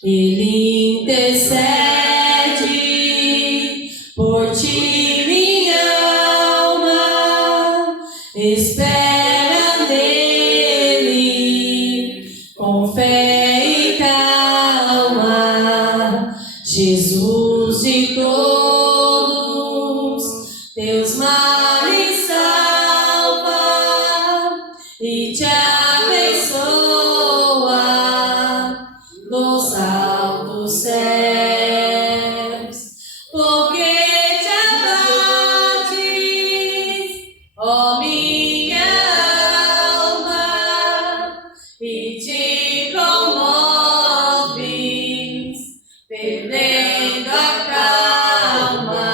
Ele intercede por ti, minha alma, espera nele, com fé e calma. Jesus de todos teus males salva e te abençoa nos altos céus, porque te abates, ó minha alma, e te comoves, perdendo a calma.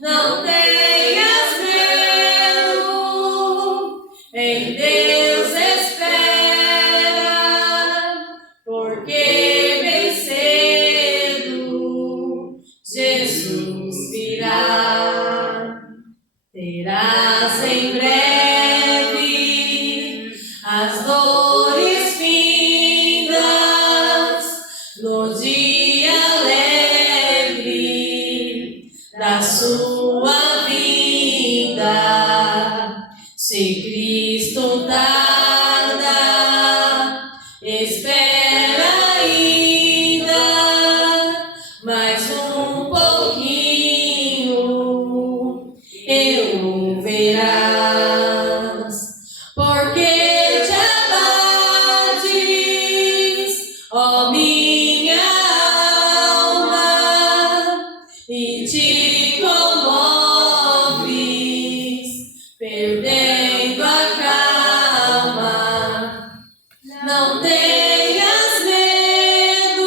Não tenhas medo, em Deus espera, porque bem cedo Jesus virá. Terás em breve as dores findas no dia alegre da sua vinda. Se Cristo tarda, espera ainda mais um pouquinho, e o verás, porque te abates, ó minha alma, e te comoves, perdendo a calma. Não tenhas medo,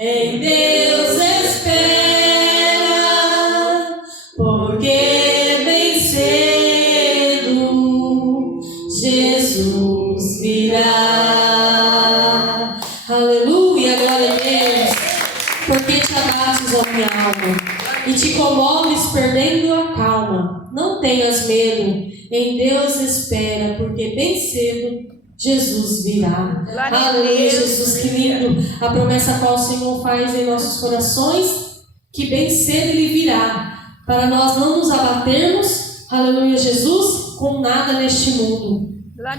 em Deus espera, porque bem cedo Jesus virá. Aleluia, glória a Deus. Porque te abates, ó minha alma, e te comoves, perdendo a calma. Não tenhas medo, em Deus espera, porque bem cedo Jesus virá. Aleluia, Jesus, que lindo a promessa a qual o Senhor faz em nossos corações, que bem cedo Ele virá, para nós não nos abatermos, aleluia, Jesus, com nada neste mundo,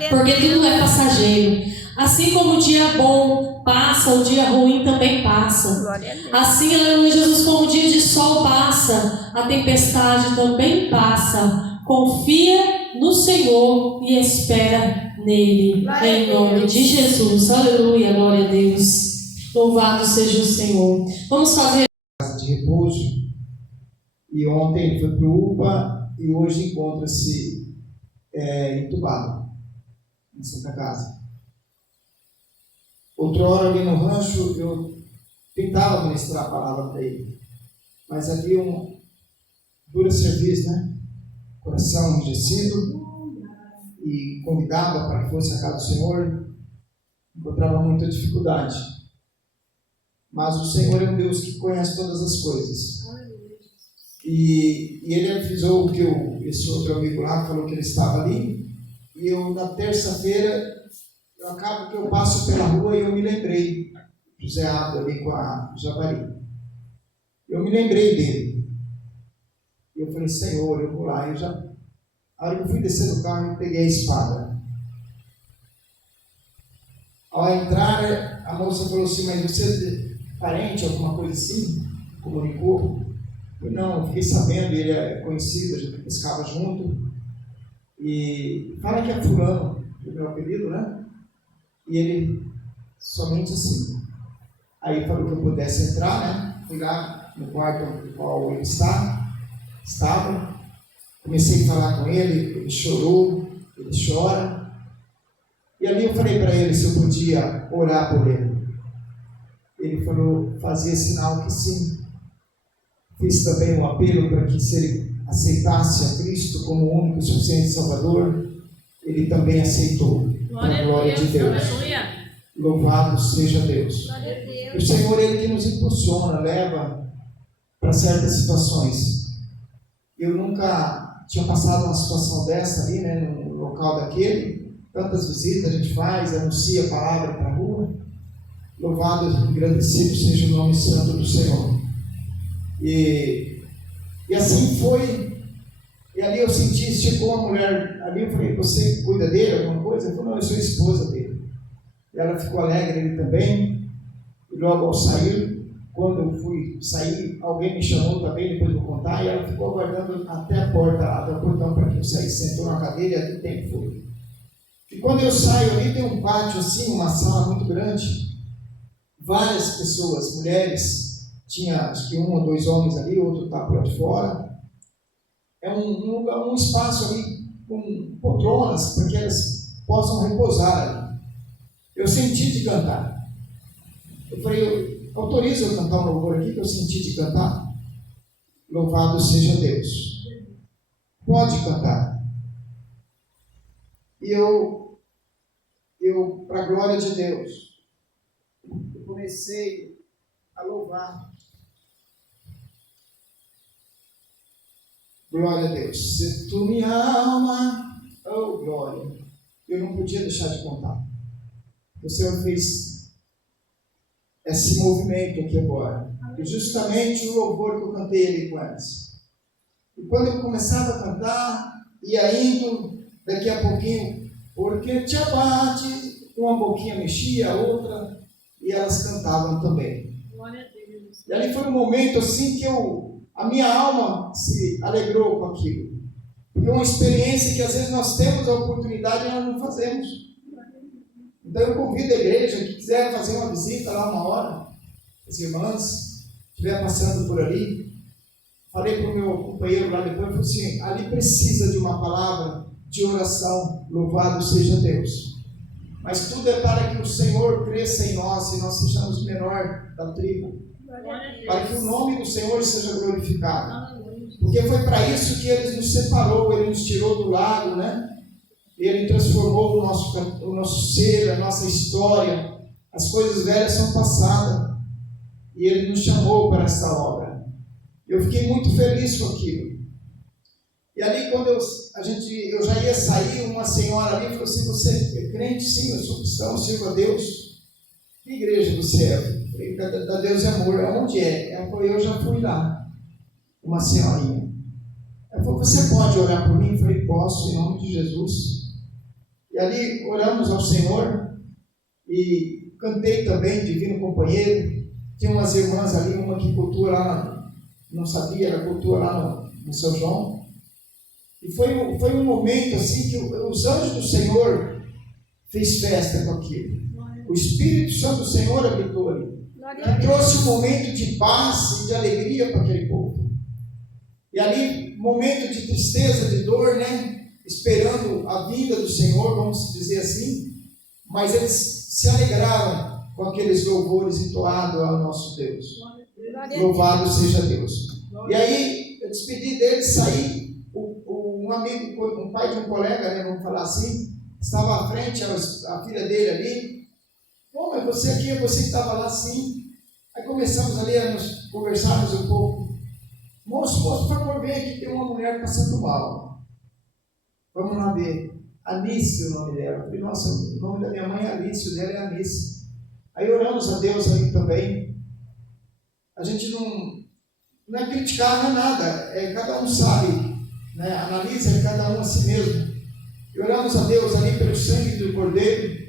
porque tudo é passageiro. Assim como o dia bom passa, o dia ruim também passa. Assim, aleluia, Jesus, como o dia de sol passa, a tempestade também passa. Confia no Senhor e espera nele, em nome de Jesus. Aleluia, glória a Deus. Louvado seja o Senhor. Vamos fazer casa de repouso. E ontem ele foi para o UPA e hoje encontra-se entubado em Santa Casa. Outrora ali no rancho eu tentava ministrar a palavra para ele, mas havia um duro serviço, né? Coração enrijecido, e convidava para que fosse a casa do Senhor, encontrava muita dificuldade. Mas o Senhor é um Deus que conhece todas as coisas. E ele avisou que esse outro amigo lá falou que ele estava ali, e eu na terça-feira, eu acabo que eu passo pela rua e eu me lembrei do Zé Abdo ali com a Javari. Eu me lembrei dele. E eu falei, Senhor, eu vou lá. A hora que eu fui descer do carro, eu peguei a espada. Ao entrar, a moça falou assim, mas você é parente, alguma coisa assim? Comunicou. Eu não, eu fiquei sabendo, ele é conhecido, a gente pescava junto. E fala que é fulano, o meu apelido, né? E ele, somente assim. Aí falou que eu pudesse entrar, né? Fui lá no quarto no qual ele estava. Comecei a falar com ele, ele chorou, ele chora. E ali eu falei para ele se eu podia orar por ele. Ele falou, fazia sinal que sim. Fiz também um apelo para que se ele aceitasse a Cristo como o único e suficiente Salvador, ele também aceitou. Para a glória de Deus. Louvado seja Deus. O Senhor é Ele que nos impulsiona, leva para certas situações. Eu nunca tinha passado uma situação dessa ali, né, no local daquele. Tantas visitas a gente faz, anuncia a palavra para a rua. Louvado e engrandecido seja o nome santo do Senhor. E assim foi. E ali eu senti, chegou uma mulher ali, eu falei, você cuida dele, alguma coisa? Ele falou, não, eu sou esposa dele. E ela ficou alegre, ele também. E logo ao sair, quando eu fui sair, alguém me chamou também, depois vou contar, e ela ficou aguardando até a porta, até o portão para que eu saísse, sentou na cadeira e até o tempo foi. E quando eu saio ali, tem um pátio assim, uma sala muito grande, várias pessoas, mulheres, tinha acho que 1 ou 2 homens ali, outro está por lá de fora. É um espaço ali com poltronas para que elas possam repousar ali. Eu senti de cantar. Eu falei, autoriza eu cantar um louvor aqui que eu senti de cantar? Louvado seja Deus. Pode cantar. E eu para a glória de Deus, eu comecei a louvar. Glória a Deus. Se tu me ama, oh glória. Eu não podia deixar de contar. O Senhor fez esse movimento aqui agora. E justamente o louvor que eu cantei ali com elas. E quando eu começava a cantar, ia indo, daqui a pouquinho, porque te abate, uma boquinha mexia, a outra, e elas cantavam também. Glória a Deus. E ali foi um momento assim que a minha alma se alegrou com aquilo. Porque é uma experiência que às vezes nós temos a oportunidade e nós não fazemos. Então eu convido a igreja que quiser fazer uma visita lá uma hora, as irmãs, estiver passando por ali. Falei para o meu companheiro lá depois, falei assim, ali precisa de uma palavra de oração, louvado seja Deus. Mas tudo é para que o Senhor cresça em nós e nós sejamos o menor da tribo. Para que o nome do Senhor seja glorificado. Porque foi para isso que Ele nos separou, Ele nos tirou do lado, né? Ele transformou o nosso ser, a nossa história. As coisas velhas são passadas. E Ele nos chamou para esta obra. Eu fiquei muito feliz com aquilo. E ali quando eu já ia sair, uma senhora ali falou assim, você é crente? Sim, eu sou cristão, sirvo a Deus. Que igreja você é? Da Deus é Amor. Onde é? Ela falou, eu já fui lá. Uma senhorinha. Ela falou, você pode orar por mim? Eu falei, posso, em nome de Jesus. E ali oramos ao Senhor e cantei também, Divino Companheiro. Tinha umas irmãs ali, uma que cultua lá, não sabia, ela cultua lá no São João. E foi um momento assim que os anjos do Senhor fez festa com aquilo. O Espírito Santo do Senhor habitou ali. E trouxe um momento de paz e de alegria para aquele povo. E ali, momento de tristeza, de dor, né? Esperando a vinda do Senhor, vamos dizer assim. Mas eles se alegraram com aqueles louvores entoados ao nosso Deus. Louvado seja Deus. E aí, eu despedi dele, saí. Um amigo, um pai de um colega, né, vamos falar assim, estava à frente, a filha dele ali. Bom, é você aqui, é você que estava lá, sim. Aí começamos ali a nos conversarmos um pouco. Moço, por favor, vem aqui, tem uma mulher passando mal. Vamos lá ver. Anice, o nome dela. Eu falei, nossa, o nome da minha mãe é Alice, o dela é Anice. Aí oramos a Deus ali também. A gente não é criticar, não é nada. Cada um sabe, né? Analisa cada um a si mesmo. E oramos a Deus ali pelo sangue do Cordeiro.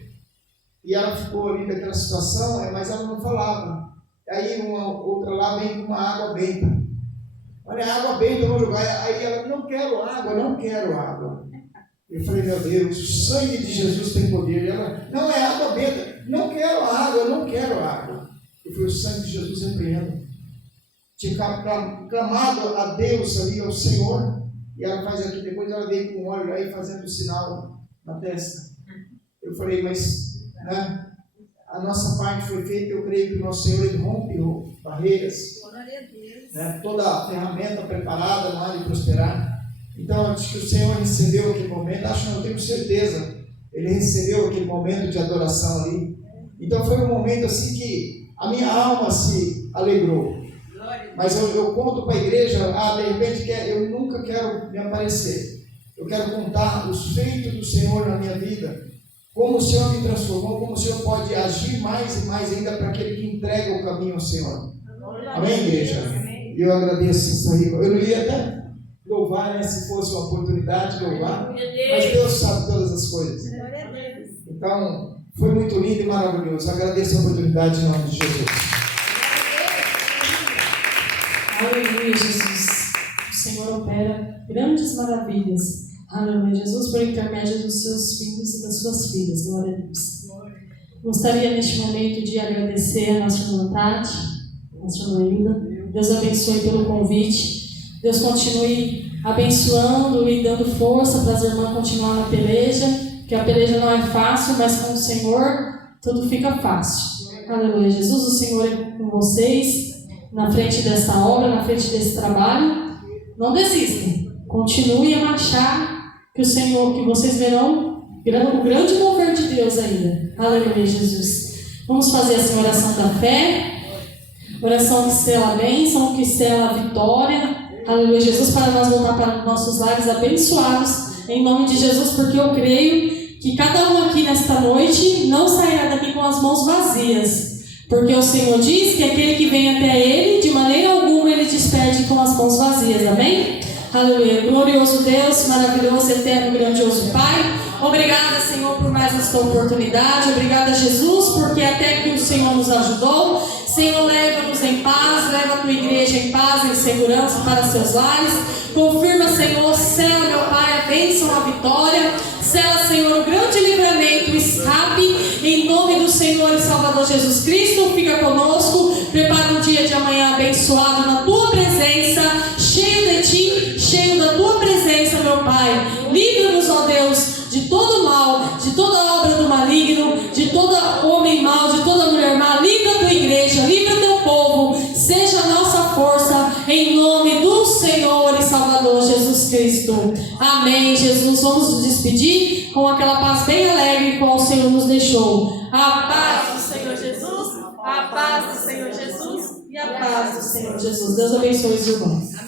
E ela ficou ali naquela situação, mas ela não falava. Aí uma outra lá vem com uma água benta. Olha, água benta, eu vou jogar. Aí ela, não quero água. Eu falei, meu Deus, o sangue de Jesus tem poder. E ela, não é água benta, eu não quero água. Eu falei, o sangue de Jesus repreenda. Tinha clamado a Deus ali, ao Senhor. E ela faz aqui, depois ela veio com óleo aí fazendo o sinal na testa. Eu falei, mas, né, a nossa parte foi feita. Eu creio que o nosso Senhor ele rompe barreiras, né, toda a ferramenta preparada não há de prosperar. Então, acho que o Senhor recebeu aquele momento, não tenho certeza, ele recebeu aquele momento de adoração ali. Então foi um momento assim que a minha alma se alegrou. Mas eu conto para a igreja, de repente eu nunca quero me aparecer. Eu quero contar os feitos do Senhor na minha vida, como o Senhor me transformou, como o Senhor pode agir mais e mais ainda para aquele que entrega o caminho ao Senhor. Amém, igreja? E eu agradeço isso aí. Eu não ia até louvar, né, se fosse uma oportunidade de louvar, mas Deus sabe todas as coisas. Então, foi muito lindo e maravilhoso. Agradeço a oportunidade em nome de Jesus. Aleluia, Jesus. O Senhor opera grandes maravilhas. Aleluia, Jesus, por intermédio dos seus filhos e das suas filhas. Glória a Deus. Gostaria neste momento de agradecer a nossa irmã Tati, a nossa irmã Hilda. Deus abençoe pelo convite. Deus continue abençoando e dando força para as irmãs continuar na peleja, que a peleja não é fácil, mas com o Senhor tudo fica fácil. Aleluia. Jesus, o Senhor é com vocês, na frente dessa obra, na frente desse trabalho. Não desistem. Continue a marchar, que o Senhor, que vocês verão o grande mover de Deus ainda. Aleluia, Jesus. Vamos fazer essa oração da fé. Oração que sela a bênção, que sela a vitória. Aleluia, Jesus, para nós voltar para os nossos lares abençoados, em nome de Jesus, porque eu creio que cada um aqui nesta noite não sairá daqui com as mãos vazias, porque o Senhor diz que aquele que vem até Ele, de maneira alguma Ele despede com as mãos vazias, amém? Aleluia, glorioso Deus, maravilhoso, eterno, grandioso Pai, obrigada, Senhor, por mais esta oportunidade, obrigada, Jesus, porque até que o Senhor nos ajudou. Senhor, leva-nos em paz, leva a tua igreja em paz, em segurança para seus lares. Confirma, Senhor, sela, meu Pai, a bênção, a vitória. Sela, Senhor, o grande livramento, o escape, em nome do Senhor e Salvador Jesus Cristo. Fica conosco, prepara um dia de amanhã abençoado na tua presença, cheio de ti, cheio da tua presença, meu Pai. Livra-nos, ó Deus, de todo mal, de toda obra do maligno, de todo homem mau, de toda mulher má. Livra a tua igreja, livra o teu povo, seja a nossa força, em nome do Senhor e Salvador Jesus Cristo. Amém, Jesus. Vamos nos despedir com aquela paz bem alegre qual o Senhor nos deixou. A paz do Senhor Jesus, a paz do Senhor Jesus e a paz do Senhor Jesus. Deus abençoe os irmãos.